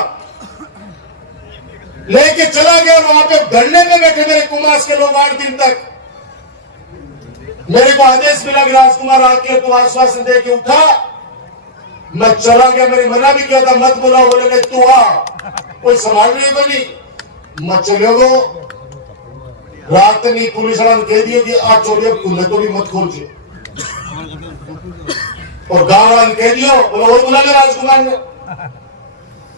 लेके चला गया, वहां पे धरने में बैठे मेरे कुमारवास के लोग 8 दिन तक। मेरे को आदेश मिला कि राजकुमार आके तू आश्वासन दे के उठा, मैं चला गया। मैंने मना भी किया था मत बुलाओ, बोले नहीं तू आ, कोई संभाल रही को नहीं। मैं चले गो, रात नहीं पुलिस वाला ने कह दिया कि आज चोरी खुले तो भी मत खोल, और गांव वाला ने कह दिया, बोला वो बुला लिया राजकुमार ने।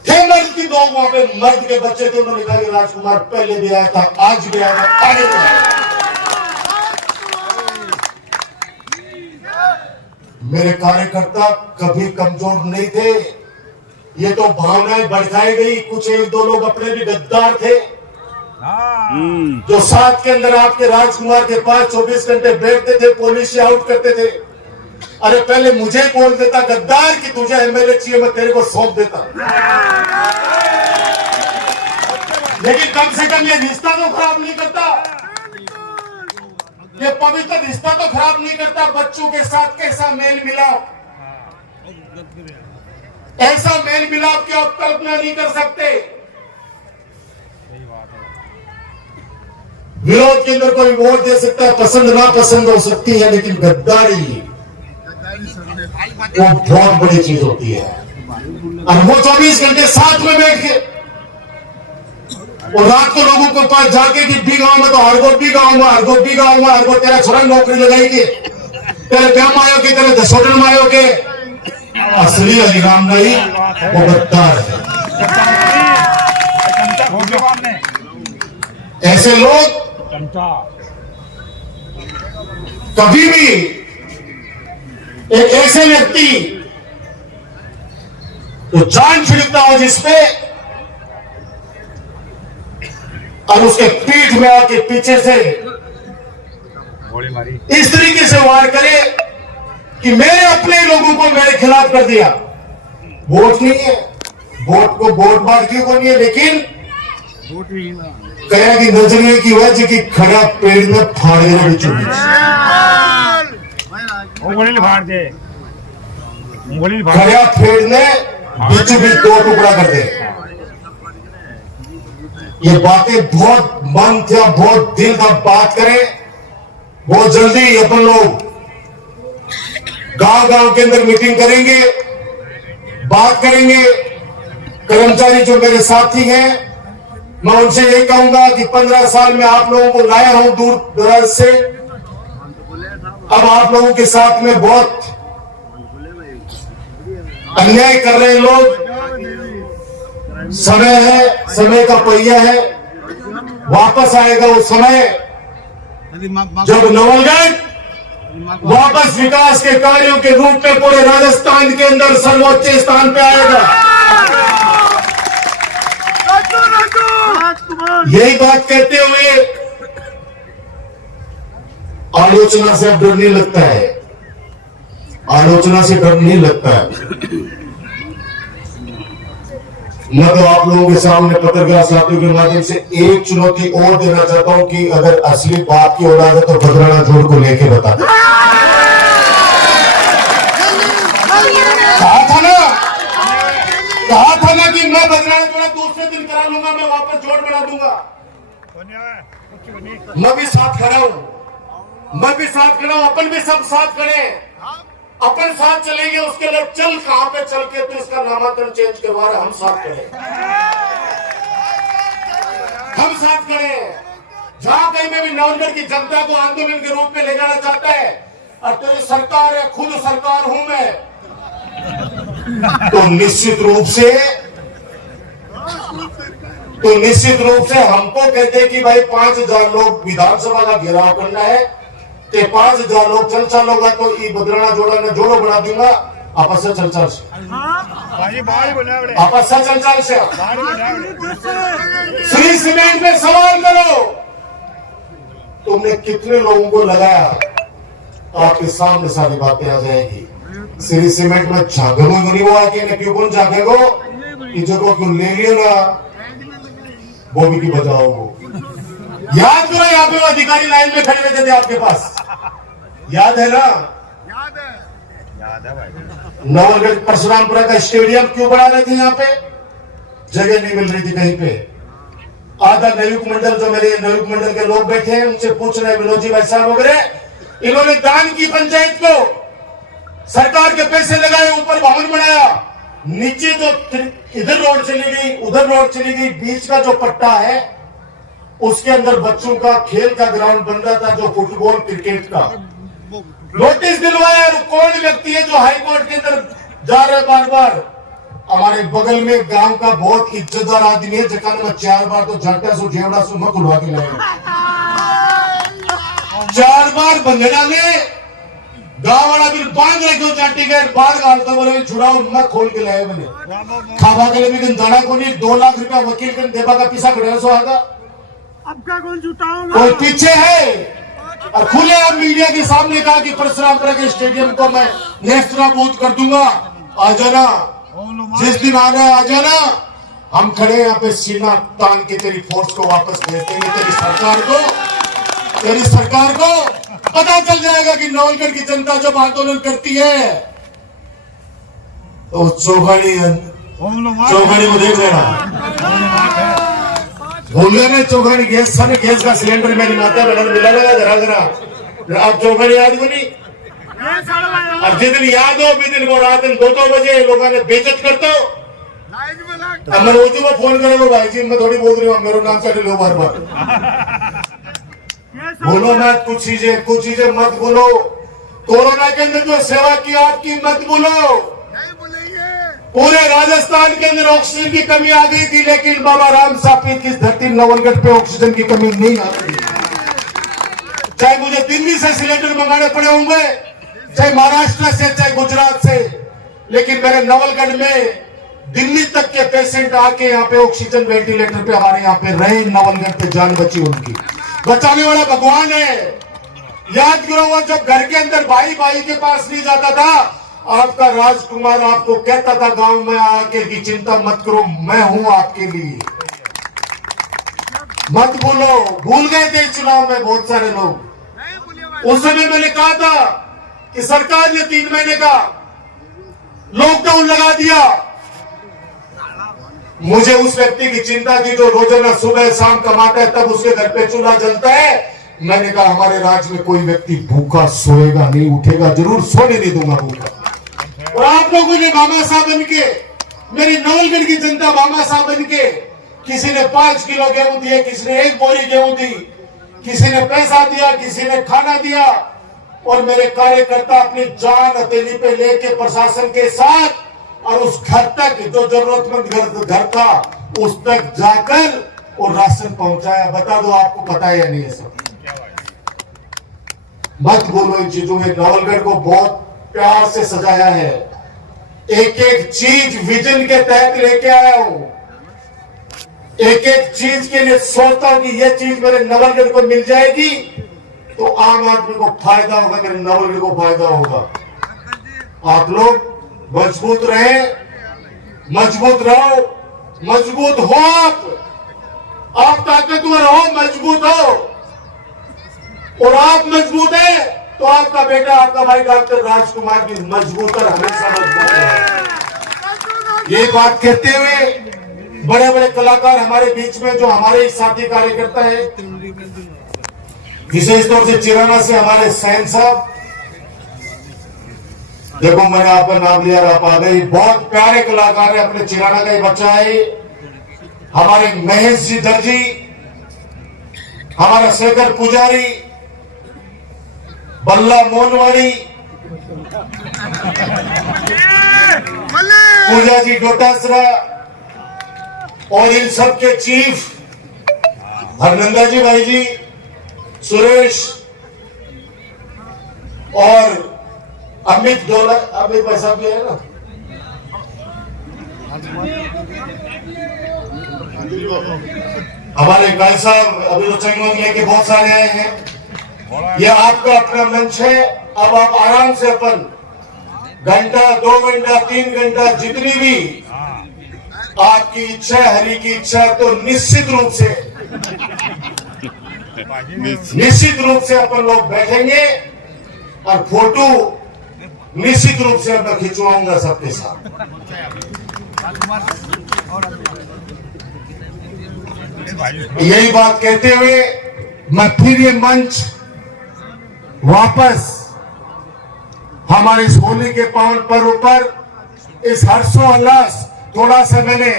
थे मर्द की लोग वहां पे, मर्द के बच्चे थे, उन्होंने कहा कि राजकुमार पहले भी आया था, आज भी आया था, आगे भी आया। मेरे कार्यकर्ता कभी कमजोर नहीं थे। ये तो भावनाएं भड़काई गई, कुछ एक दो लोग अपने भी गद्दार थे जो साथ के अंदर आपके राजकुमार के पास 24 घंटे बैठते थे, पुलिस से आउट करते थे। अरे पहले मुझे बोल देता गद्दार कि तुझे एमएलए चाहिए, मैं तेरे को सौंप देता। लेकिन कम से कम ये रिश्ता तो खराब नहीं करता, ये पवित्र रिश्ता तो खराब नहीं करता। बच्चों के साथ कैसा मेल मिलाप, ऐसा मेल मिलाप की आप कल्पना नहीं कर सकते। विरोध के अंदर कोई वोट दे सकता है, पसंद ना पसंद हो सकती है, लेकिन गद्दारी वो बहुत बड़ी चीज होती है। और वो 24 घंटे साथ में बैठ के और रात को लोगों को पास जाके कि बी गांव में तो हरगोपी गांव में हरगोपी गांव में हरगो तेरा छोरा नौकरी लगाएगी, तेरे ब्याह आयो के तेरे दसोटन आयो के। असली हरिराम नहीं, वो गद्दार है। ऐसे लोग कभी भी एक ऐसे व्यक्ति तो जान छिड़कता हो जिसपे और उसके पीठ में आके पीछे से इस तरीके से वार करे कि मेरे अपने लोगों को मेरे खिलाफ कर दिया। वोट नहीं है, वोट को वोट बांटने को नहीं है, लेकिन कया की नजरिए की वजह की खड़ा पेड़ में फाड़ देना बिचू खड़ा पेड़ ने बीचों बीच दो टुकड़ा कर दे। ये बातें बहुत मन था, बहुत दिल था, बात करें बहुत जल्दी। अपन लोग गांव गांव के अंदर मीटिंग करेंगे, बात करेंगे। कर्मचारी जो मेरे साथी हैं, मैं उनसे यही कहूंगा कि 15 साल में आप लोगों को लाया हूं दूर दराज से। अब आप लोगों के साथ में बहुत अन्याय कर रहे हैं लोग। समय है, समय का पहिया है, वापस आएगा वो समय जब नवलगढ़ वापस विकास के कार्यों के रूप में पूरे राजस्थान के अंदर सर्वोच्च स्थान पे आएगा। यही बात कहते हुए आलोचना से अब डर नहीं लगता है, आलोचना से डर नहीं लगता है। मैं तो आप लोगों के सामने पत्रकार साथियों के माध्यम से एक चुनौती और देना चाहता हूं कि अगर असली बात की औलाद है तो बदराना जोड़ को लेके बता। कहा था ना कि मैं बदराना जोड़ा दूसरे दिन करा लूंगा, मैं वापस जोड़ बना दूंगा। मैं भी साथ खड़ा हूं, मैं भी साथ खड़ा हूं, अपन भी सब साथ खड़े हैं। अपन साथ चलेंगे, उसके लिए चल कहां पे चल के तो इसका नामांकन चेंज करवा रहे, हम साथ खड़े, हम साथ खड़े। जहां कहीं में भी नवलगढ़ की जनता को आंदोलन के रूप में ले जाना चाहता है और तेरी सरकार है, खुद सरकार हूं मैं, तो निश्चित रूप से हमको कहते कि भाई 5000 लोग विधानसभा का घेराव करना है, ते 5000 लोग चल चलोगा तो ये बदराना जोड़ा ने जोड़ो बना दूंगा। आपस से चल से आपस से चल से श्री सीमेंट में सवाल करो, तुमने कितने लोगों को लगाया, आपके सामने सारी बातें आ जाएगी। श्री सीमेंट में झागो नहीं हुआ कि क्यों कौन झागेगो कि जो क्यों ले लियो ना वो भी की बचाओ। याद करो, यहाँ पे वो अधिकारी लाइन में खड़े रहते थे आपके पास, याद है ना? याद है भाई। नवलगढ़ परशुरामपुरा का स्टेडियम क्यों बना रहे थे? यहाँ पे जगह नहीं मिल रही थी कहीं पे। आधा नयुक्त मंडल, जो मेरे नयुक्त मंडल के लोग बैठे हैं, उनसे पूछ रहे विनोद जी भाई साहब वगैरह, इन्होंने दान की पंचायत को, सरकार के पैसे लगाए, ऊपर भवन बनाया, नीचे जो इधर रोड चली गई उधर रोड चली गई, बीच का जो पट्टा है उसके अंदर बच्चों का खेल का ग्राउंड बन रहा था, जो फुटबॉल क्रिकेट का। नोटिस दिलवाया, कौन व्यक्ति है जो हाईकोर्ट के अंदर जा रहे बार बार? हमारे बगल में गांव का बहुत इज्जतदार आदमी है, जगह में 4 बार तो झाटा सु जेवड़ा सु मैं खुलवा के लाया, 4 बार बंगड़ा ने गाँव वाला फिर बांध रखे चाटी के बाढ़ गालता बोले छुड़ाओ मैं खोल के लाए मैंने खावा के लिए भी दाड़ा को नहीं 2 लाख रुपया वकील कर देवा का पैसा कड़े सो आगा अब क्या कौन छुटाऊंगा कोई पीछे है और खुले आप मीडिया के सामने कहा कि परशुरामपुरा के स्टेडियम को मैं नेस्तनाबूद कर दूंगा। आ जाना जिस दिन आना आ जाना, हम खड़े यहाँ पे सीना तान के तेरी फोर्स को वापस भेज देंगे। तेरी सरकार को पता चल जाएगा कि नवलगढ़ की जनता जब आंदोलन करती है तो चौघाड़ी को देख लेना। भूल गए ना चौघाड़ी गैस था ना, गैस का सिलेंडर मेरी माता बहन मिला लगा जरा जरा। अब चौघाड़ी याद को नहीं, और जिस दिन याद हो भी दिन वो रात 2-2 बजे लोगों ने बेइज्जत करता हो। अब मैं रोजू को फोन करेगा भाई जी मैं थोड़ी बोल रही हूँ मेरे नाम से लो बार बार बोलो मत, कुछ चीजें मत बोलो। कोरोना के अंदर जो सेवा की आपकी मत बोलो। पूरे राजस्थान के अंदर ऑक्सीजन की कमी आ गई थी, लेकिन बाबा राम सापीत की धरती नवलगढ़ पे ऑक्सीजन की कमी नहीं आती। चाहे मुझे दिल्ली से सिलेंडर मंगाने पड़े होंगे, चाहे महाराष्ट्र से, चाहे गुजरात से, लेकिन मेरे नवलगढ़ में दिल्ली तक के पेशेंट आके यहाँ पे ऑक्सीजन वेंटिलेटर पे हमारे यहाँ पे रहे। नवलगढ़ पे जान बची उनकी। बचाने वाला भगवान है। याद करो वो जब घर के अंदर भाई के पास नहीं जाता था, आपका राजकुमार आपको कहता था गांव में आके कि चिंता मत करो मैं हूं आपके लिए। मत बोलो, भूल गए थे चुनाव में बहुत सारे लोग। उस समय मैंने कहा था कि सरकार ने 3 महीने का लॉकडाउन लगा दिया। मुझे उस व्यक्ति की चिंता थी जो रोजाना सुबह शाम कमाता है, तब उसके घर पे चूल्हा जलता है। मैंने कहा हमारे राज्य में कोई व्यक्ति भूखा सोएगा नहीं, उठेगा जरूर, सोने नहीं दूंगा भूखा। और आप लोगों ने मामा साहब बन के, मेरी नवलगढ़ की जनता मामा साहब बन के, किसी ने 5 किलो गेहूं दिए, किसी ने 1 बोरी गेहूं दी, किसी ने पैसा दिया, किसी ने खाना दिया। और मेरे कार्यकर्ता अपनी जान हथेली पे लेके प्रशासन के साथ और उस घर तक जो जरूरतमंद घर था उस तक जाकर और राशन पहुंचाया। बता दो आपको पता है या नहीं है सब? मत बोलो इन चीजों में। नवलगढ़ को बहुत प्यार से सजाया है, एक चीज विजन के तहत लेके आया हूं। एक चीज के लिए सोचता हूं कि यह चीज मेरे नवलगढ़ को मिल जाएगी तो आम आदमी को फायदा होगा, मेरे नवलगढ़ को फायदा होगा। आप लोग मजबूत रहे, मजबूत रहो, मजबूत हो। आप ताकतवर हो, मजबूत हो। और आप मजबूत है तो आपका बेटा, आपका भाई डॉक्टर राजकुमार भी मजबूत और हमेशा मजबूत है। ये बात कहते हुए बड़े बड़े कलाकार हमारे बीच में जो हमारे साथी कार्यकर्ता है, विशेष तौर से चिराना से हमारे सैन साहब, देखो मैंने आपका नाम लिया, आप आ गए। बहुत प्यारे कलाकार है, अपने चिराना का ही बच्चा है। हमारे महेश जी दर्जी, हमारा शेखर पुजारी, बल्ला मोनवाड़ी, पूजा जी डोटासरा और इन सब के चीफ हरनंदा जी भाई जी, सुरेश और अमित डोला, अमित भाई साहब भी है ना, हमारे गाय साहब अभी तो चंगों लेके बहुत सारे आए हैं। यह आपका अपना मंच है। अब आप आराम से अपन घंटा, 2 घंटा, 3 घंटा, जितनी भी आपकी इच्छा, हरि की इच्छा, तो निश्चित रूप से अपन लोग बैठेंगे और फोटो निश्चित रूप से मैं खिंचवाऊंगा सबके साथ। यही बात कहते हुए मैं फिर ये मंच वापस हमारे इस होली के पावन पर्व पर इस हर्षोल्लास, थोड़ा सा मैंने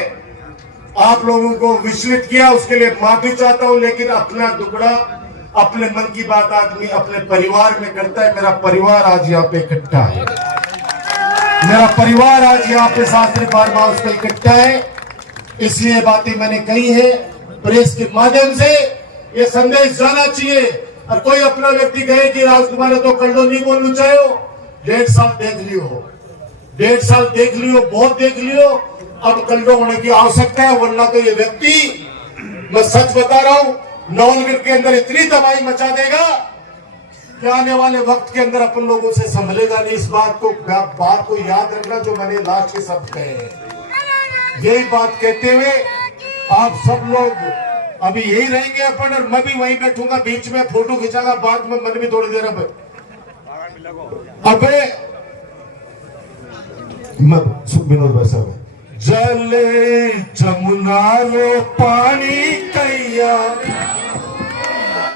आप लोगों को विचलित किया, उसके लिए माफी चाहता हूं। लेकिन अपना दुखड़ा, अपने मन की बात आदमी अपने परिवार में करता है। मेरा परिवार आज यहाँ पे इकट्ठा है, मेरा परिवार आज यहाँ पे शास्त्री फार्म हाउस पे इकट्ठा है। इसलिए बातें मैंने कही है, प्रेस के माध्यम से ये संदेश जाना चाहिए। और कोई अपना व्यक्ति कहे कि राजकुमार तो कल नहीं बोलना चाहे, 1.5 साल देख लियो, 1.5 साल देख लियो, बहुत देख लियो। अब कंट्रोल होने की आवश्यकता है, वरना तो ये व्यक्ति, मैं सच बता रहा हूं, नवलगढ़ के अंदर इतनी तबाही मचा देगा कि आने वाले वक्त के अंदर अपन लोगों से संभलेगा नहीं। इस बात को याद रखना, जो मैंने लास्ट के शब्द कहे हैं। यही बात कहते हुए आप सब लोग अभी यही रहेंगे अपन, और मैं भी वहीं बैठूंगा, बीच में फोटो खिंचागा, बाद में मन भी थोड़ी देर अबे विनोद भाई साहब, जले जमुना लो पानी कैया